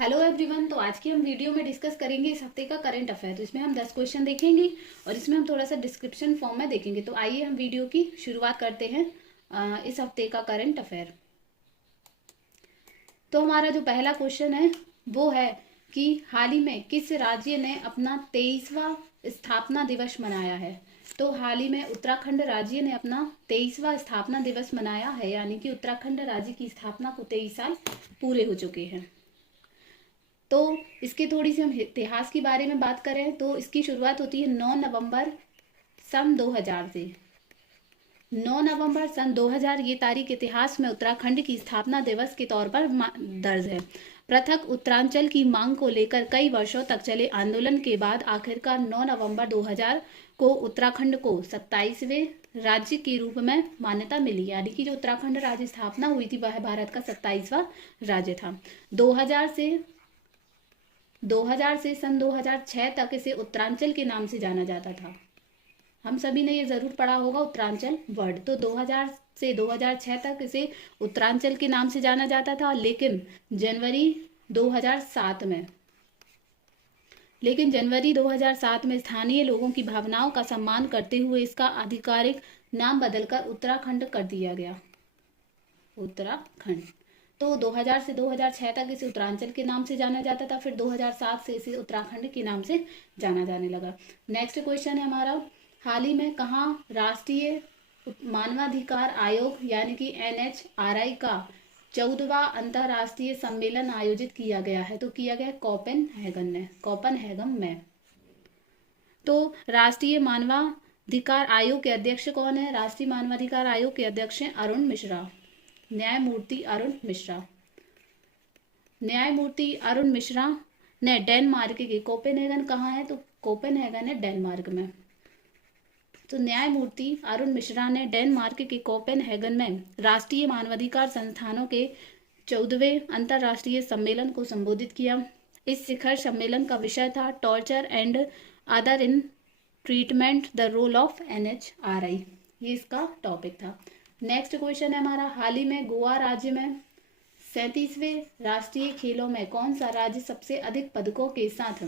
Hello everyone. तो आज की हम वीडियो में डिस्कस करेंगे इस हफ्ते का करंट अफेयर। तो इसमें हम 10 क्वेश्चन देखेंगे और इसमें हम थोड़ा सा डिस्क्रिप्शन फॉर्म में देखेंगे। तो आइए हम वीडियो की शुरुआत करते हैं इस हफ्ते का करंट अफेयर। तो हमारा जो पहला क्वेश्चन है वो है कि हाल ही में किस राज्य ने अपना 23वां स्थापना दिवस मनाया है। तो हाल ही में उत्तराखंड राज्य ने अपना 23वां स्थापना दिवस मनाया है, यानी कि उत्तराखंड राज्य की स्थापना को 23 साल पूरे हो चुके हैं। तो इसके थोड़ी सी हम इतिहास के बारे में बात करें तो इसकी शुरुआत होती है 9 नवंबर सन 2000 से। 9 नवंबर सन 2000 ये तारीख इतिहास में उत्तराखंड की स्थापना दिवस के तौर पर दर्ज है। पृथक उत्तरांचल की मांग को लेकर कई वर्षों तक चले आंदोलन के बाद आखिरकार 9 नवंबर 2000 को उत्तराखंड को 27वें राज्य के रूप में मान्यता मिली, यानी कि जो उत्तराखंड राज्य स्थापना हुई थी वह भारत का 27वां राज्य था। 2000 से सन 2006 तक इसे उत्तरांचल के नाम से जाना जाता था। हम सभी ने ये जरूर पढ़ा होगा उत्तरांचल वर्ड। तो 2000 से 2006 तक इसे उत्तरांचल के नाम से जाना जाता था, लेकिन जनवरी 2007 में स्थानीय लोगों की भावनाओं का सम्मान करते हुए इसका आधिकारिक नाम बदलकर उत्तराखंड कर दिया गया। उत्तराखंड। तो 2000 से 2006 तक इसे उत्तरांचल के नाम से जाना जाता था, फिर 2007 से इसे उत्तराखंड के नाम से जाना जाने लगा। नेक्स्ट क्वेश्चन है हमारा, हाल ही में कहाँ राष्ट्रीय मानवाधिकार आयोग यानी कि NHRI का 14वां अंतर्राष्ट्रीय सम्मेलन आयोजित किया गया है। तो किया गया कोपेनहेगन में। तो राष्ट्रीय मानवाधिकार आयोग के अध्यक्ष कौन है? राष्ट्रीय मानवाधिकार आयोग के अध्यक्ष हैं अरुण मिश्रा, न्यायमूर्ति अरुण मिश्रा ने डेनमार्क के कोपेनहेगन कहाँ है? तो कोपेनहेगन है डेनमार्क में। तो न्यायमूर्ति अरुण मिश्रा ने डेनमार्क के कोपेनहेगन में राष्ट्रीय मानवाधिकार संस्थानों के 14वें अंतर्राष्ट्रीय सम्मेलन को संबोधित किया। इस शिखर सम्मेलन का विषय था torture and other in treatment the role of NHRI। ये इसका टॉपिक था। नेक्स्ट क्वेश्चन है हमारा, हाल ही में गोवा राज्य में 37वें राष्ट्रीय खेलों में कौन सा राज्य सबसे अधिक पदकों के साथ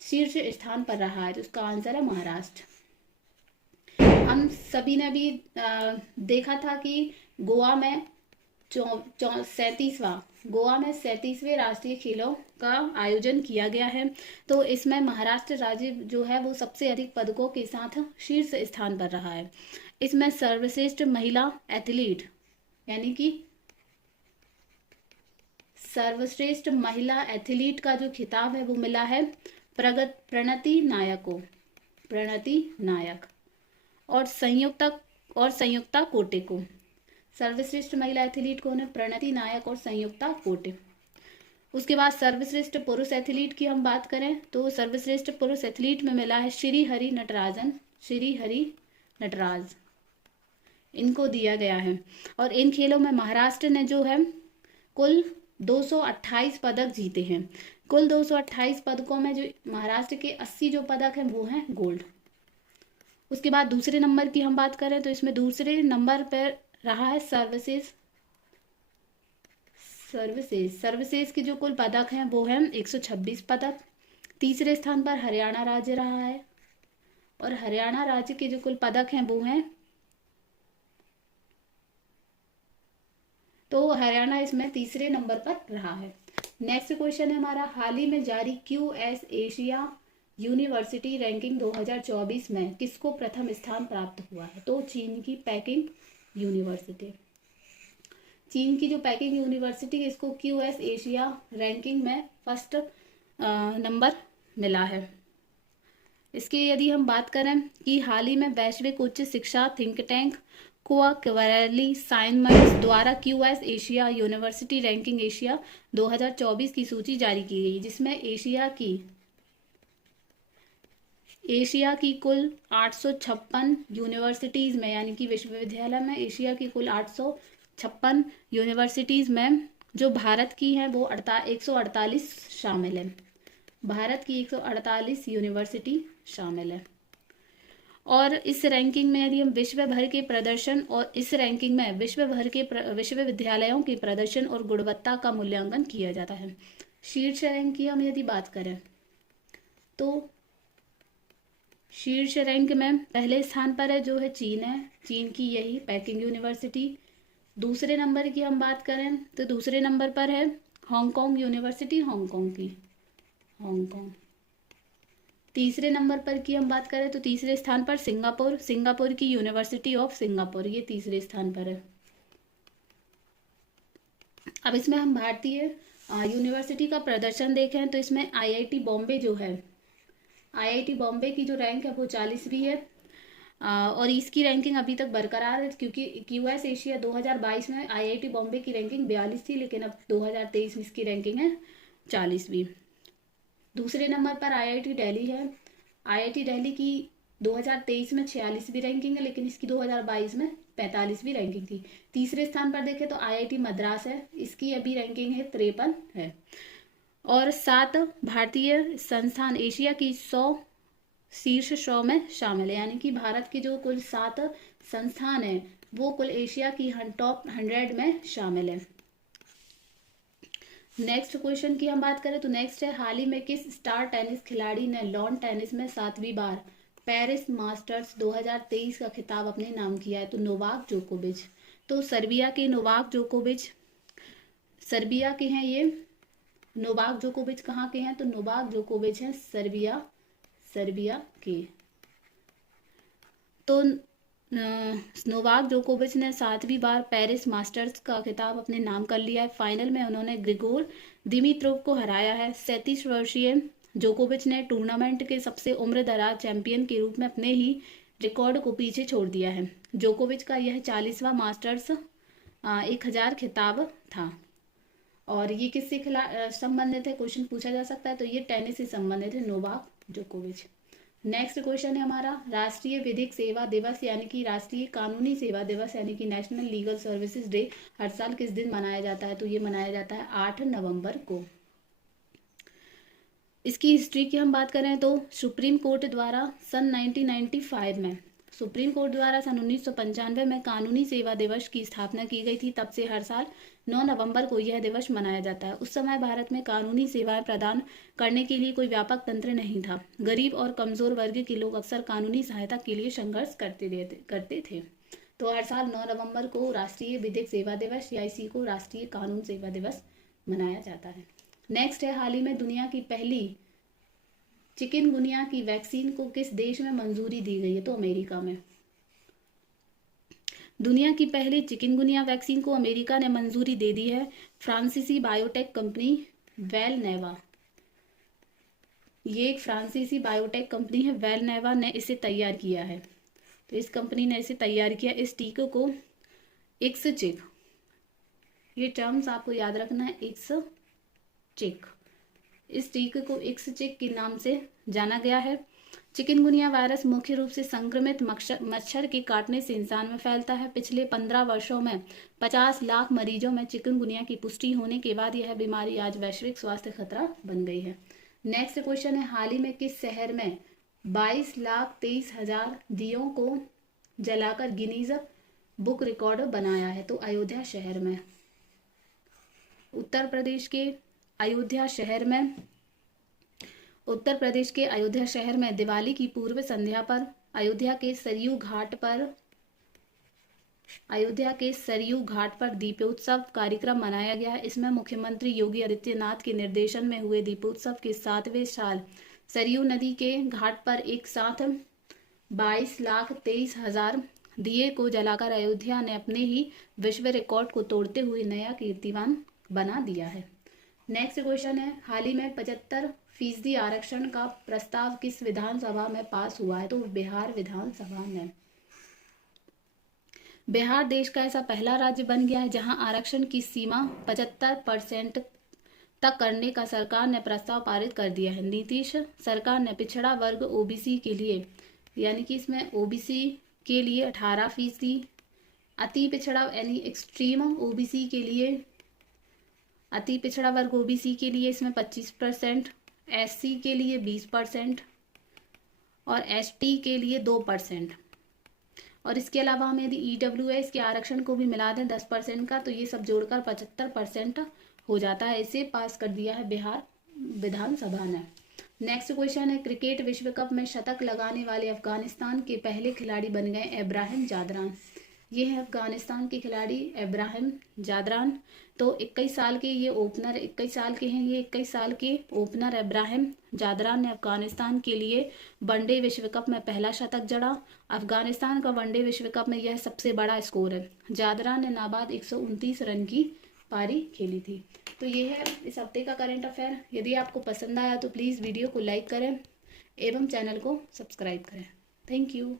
शीर्ष स्थान पर रहा है? तो उसका आंसर है महाराष्ट्र। हम सभी ने भी देखा था कि गोवा में 37वें राष्ट्रीय खेलों का आयोजन किया गया है। तो इसमें महाराष्ट्र राज्य जो है वो सबसे अधिक पदकों के साथ शीर्ष स्थान पर रहा है। इसमें सर्वश्रेष्ठ महिला एथलीट यानी कि सर्वश्रेष्ठ महिला एथलीट का जो खिताब है वो मिला है प्रणति नायक और संयुक्ता कोटे को। सर्वश्रेष्ठ महिला एथलीट कौन है? प्रणति नायक और संयुक्ता कोटे। उसके बाद सर्वश्रेष्ठ पुरुष एथलीट की हम बात करें तो सर्वश्रेष्ठ पुरुष एथलीट में मिला है श्री हरि नटराज, इनको दिया गया है। और इन खेलों में महाराष्ट्र ने जो है कुल 228 पदक जीते हैं। कुल 228 पदकों में जो महाराष्ट्र के 80 जो पदक हैं वो हैं गोल्ड। उसके बाद दूसरे नंबर की हम बात करें तो इसमें दूसरे नंबर पर रहा है सर्विसेज के जो कुल पदक हैं वो हैं 126 पदक। तीसरे स्थान पर हरियाणा राज्य रहा है और हरियाणा राज्य के जो कुल पदक हैं वो हैं, तो हरियाणा इसमें तीसरे नंबर पर रहा है। नेक्स्ट क्वेश्चन है हमारा, हाल ही में जारी QS एशिया यूनिवर्सिटी रैंकिंग 2024 में किसको प्रथम स्थान प्राप्त हुआ है? तो चीन की पेकिंग यूनिवर्सिटी। चीन की जो पेकिंग यूनिवर्सिटी इसको QS एशिया रैंकिंग में फर्स्ट नंबर मिला है। इसकी यदि हम बात करें कि हाल ही में वैश्विक उच्च शिक्षा थिंक टैंक क्वार्टरली साइंस द्वारा QS Asia university ranking Asia 2024 की सूची जारी की गई, जिसमें एशिया की कुल 856 यूनिवर्सिटीज में यानी कि विश्वविद्यालय में एशिया की कुल 856 यूनिवर्सिटीज में जो भारत की हैं वो 148 शामिल है। भारत की 148 यूनिवर्सिटी शामिल है। और इस रैंकिंग में यदि हम विश्व भर के प्रदर्शन और इस रैंकिंग में विश्व भर के विश्वविद्यालयों के प्रदर्शन और गुणवत्ता का मूल्यांकन किया जाता है। शीर्ष रैंक की हम यदि बात करें तो शीर्ष रैंक में पहले स्थान पर है जो है चीन है, चीन की यही पेकिंग यूनिवर्सिटी। दूसरे नंबर की हम बात करें तो दूसरे नंबर पर है हांगकांग यूनिवर्सिटी, हांगकांग की, हांगकांग। तीसरे नंबर पर की हम बात करें तो तीसरे स्थान पर सिंगापुर, सिंगापुर की यूनिवर्सिटी ऑफ सिंगापुर, ये तीसरे स्थान पर है। अब इसमें हम भारतीय यूनिवर्सिटी का प्रदर्शन देखें तो इसमें आईआईटी बॉम्बे जो है, आईआईटी बॉम्बे की जो रैंक है वो 40वीं है। और इसकी रैंकिंग अभी तक बरकरार है क्योंकि क्यूएस एशिया 2022 में आईआईटी बॉम्बे की रैंकिंग 42 थी, लेकिन अब 2023 में इसकी रैंकिंग है 40वीं। दूसरे नंबर पर आईआईटी दिल्ली है, आईआईटी दिल्ली की 2023 में 46वीं रैंकिंग है, लेकिन इसकी 2022 में 45वीं रैंकिंग थी। तीसरे स्थान पर देखें तो आईआईटी मद्रास है, इसकी अभी रैंकिंग है 53 है। और 7 भारतीय संस्थान एशिया की 100 शीर्ष 100 में शामिल है, यानी कि भारत के जो कुल 7 संस्थान है वो कुल एशिया की टॉप 100 में शामिल है। नेक्स्ट क्वेश्चन की हम बात करें तो नेक्स्ट है, हाल ही में किस स्टार टेनिस खिलाड़ी ने लॉन टेनिस में 7वीं बार पेरिस मास्टर्स 2023 का खिताब अपने नाम किया है? तो नोवाक जोकोविच। तो सर्बिया के नोवाक जोकोविच, सर्बिया के हैं ये। नोवाक जोकोविच कहाँ के हैं? तो नोवाक जोकोविच हैं सर्बिया, सर्बिया के। तो नोवाक जोकोविच ने 7वीं बार पेरिस मास्टर्स का खिताब अपने नाम कर लिया है। फाइनल में उन्होंने ग्रिगोर दिमित्रोव को हराया है। 37 वर्षीय जोकोविच ने टूर्नामेंट के सबसे उम्रदराज चैंपियन के रूप में अपने ही रिकॉर्ड को पीछे छोड़ दिया है। जोकोविच का यह 40वां मास्टर्स 1000 खिताब था। और ये किससे संबंधित है, क्वेश्चन पूछा जा सकता है, तो ये टेनिस से संबंधित है, नोवाक जोकोविच। नेक्स्ट क्वेश्चन है हमारा, राष्ट्रीय विधिक सेवा दिवस यानी कि राष्ट्रीय कानूनी सेवा दिवस यानी कि नेशनल लीगल सर्विसेज डे हर साल किस दिन मनाया जाता है? तो ये मनाया जाता है 8 नवंबर को। इसकी हिस्ट्री की हम बात करें तो सुप्रीम कोर्ट द्वारा सन 1995 में, सुप्रीम कोर्ट द्वारा सन 1995 में कानूनी सेवा दिवस की स्थापना की गई थी। तब से हर साल 9 नवंबर को यह दिवस मनाया जाता है। उस समय भारत में कानूनी सेवाएं प्रदान करने के लिए कोई व्यापक तंत्र नहीं था। गरीब और कमजोर वर्ग के लोग अक्सर कानूनी सहायता के लिए संघर्ष करते थे। तो हर साल 9 नवंबर को राष्ट्रीय विधिक सेवा दिवस या इसी को राष्ट्रीय कानून सेवा दिवस मनाया जाता है। नेक्स्ट है, हाल ही में दुनिया की पहली चिकनगुनिया की वैक्सीन को किस देश में मंजूरी दी गई है? तो अमेरिका में। दुनिया की पहली चिकनगुनिया वैक्सीन को अमेरिका ने मंजूरी दे दी है। फ्रांसीसी बायोटेक कंपनी वेलनेवा, ये एक फ्रांसीसी बायोटेक कंपनी है, वेलनेवा ने इसे तैयार किया है। तो इस कंपनी ने इसे तैयार किया। इस टीके को एक्सचेक, ये टर्म्स आपको याद रखना है, एक्सचेक, इस टीके को एक्सचेक के नाम से जाना गया है। चिकनगुनिया वायरस मुख्य रूप से संक्रमित मच्छर के काटने से इंसान में फैलता है। पिछले 15 वर्षों में 50 लाख मरीजों में चिकनगुनिया की पुष्टि होने के बाद यह बीमारी आज वैश्विक स्वास्थ्य खतरा बन गई है। नेक्स्ट क्वेश्चन है, हाल ही में किस शहर में 22,23,000 दियों को जलाकर गिनीज बुक रिकॉर्ड बनाया है? तो अयोध्या शहर में, उत्तर प्रदेश के अयोध्या शहर में, उत्तर प्रदेश के अयोध्या शहर में दिवाली की पूर्व संध्या पर अयोध्या के सरयू घाट पर दीपोत्सव कार्यक्रम मनाया गया है। इसमें मुख्यमंत्री योगी आदित्यनाथ के निर्देशन में हुए दीपोत्सव के 7वें साल सरयू नदी के घाट पर एक साथ 22,23,000 दिए को जलाकर अयोध्या ने अपने ही विश्व रिकॉर्ड को तोड़ते हुए नया कीर्तिमान बना दिया है। नेक्स्ट क्वेश्चन है, हाल ही में 75% आरक्षण का प्रस्ताव किस विधानसभा में पास हुआ है? तो बिहार विधानसभा में। बिहार देश का ऐसा पहला राज्य बन गया है जहां आरक्षण की सीमा 75% तक करने का सरकार ने प्रस्ताव पारित कर दिया है। नीतीश सरकार ने पिछड़ा वर्ग ओबीसी के लिए, यानी कि इसमें ओबीसी के लिए 18%, अति पिछड़ा यानी एक्सट्रीम ओबीसी के लिए, अति पिछड़ा वर्ग ओबीसी के लिए इसमें 25%, एससी के लिए 20% और एसटी के लिए 2%। और इसके अलावा हम यदि ईडब्ल्यूएस के आरक्षण को भी मिला दें 10% का, तो ये सब जोड़कर 75% हो जाता है। इसे पास कर दिया है बिहार विधानसभा ने। नेक्स्ट क्वेश्चन है, क्रिकेट विश्व कप में शतक लगाने वाले अफगानिस्तान के पहले खिलाड़ी बन गए इब्राहिम जादरान। ये है अफगानिस्तान के खिलाड़ी इब्राहिम जादरान। तो 21 साल के ये ओपनर 21 साल के हैं। ये 21 साल के ओपनर इब्राहिम जादरान ने अफगानिस्तान के लिए वनडे विश्व कप में पहला शतक जड़ा। अफगानिस्तान का वनडे विश्व कप में यह सबसे बड़ा स्कोर है। जादरान ने नाबाद 129 रन की पारी खेली थी। तो ये है इस हफ्ते का करंट अफेयर। यदि आपको पसंद आया तो प्लीज़ वीडियो को लाइक करें एवं चैनल को सब्सक्राइब करें। Thank you.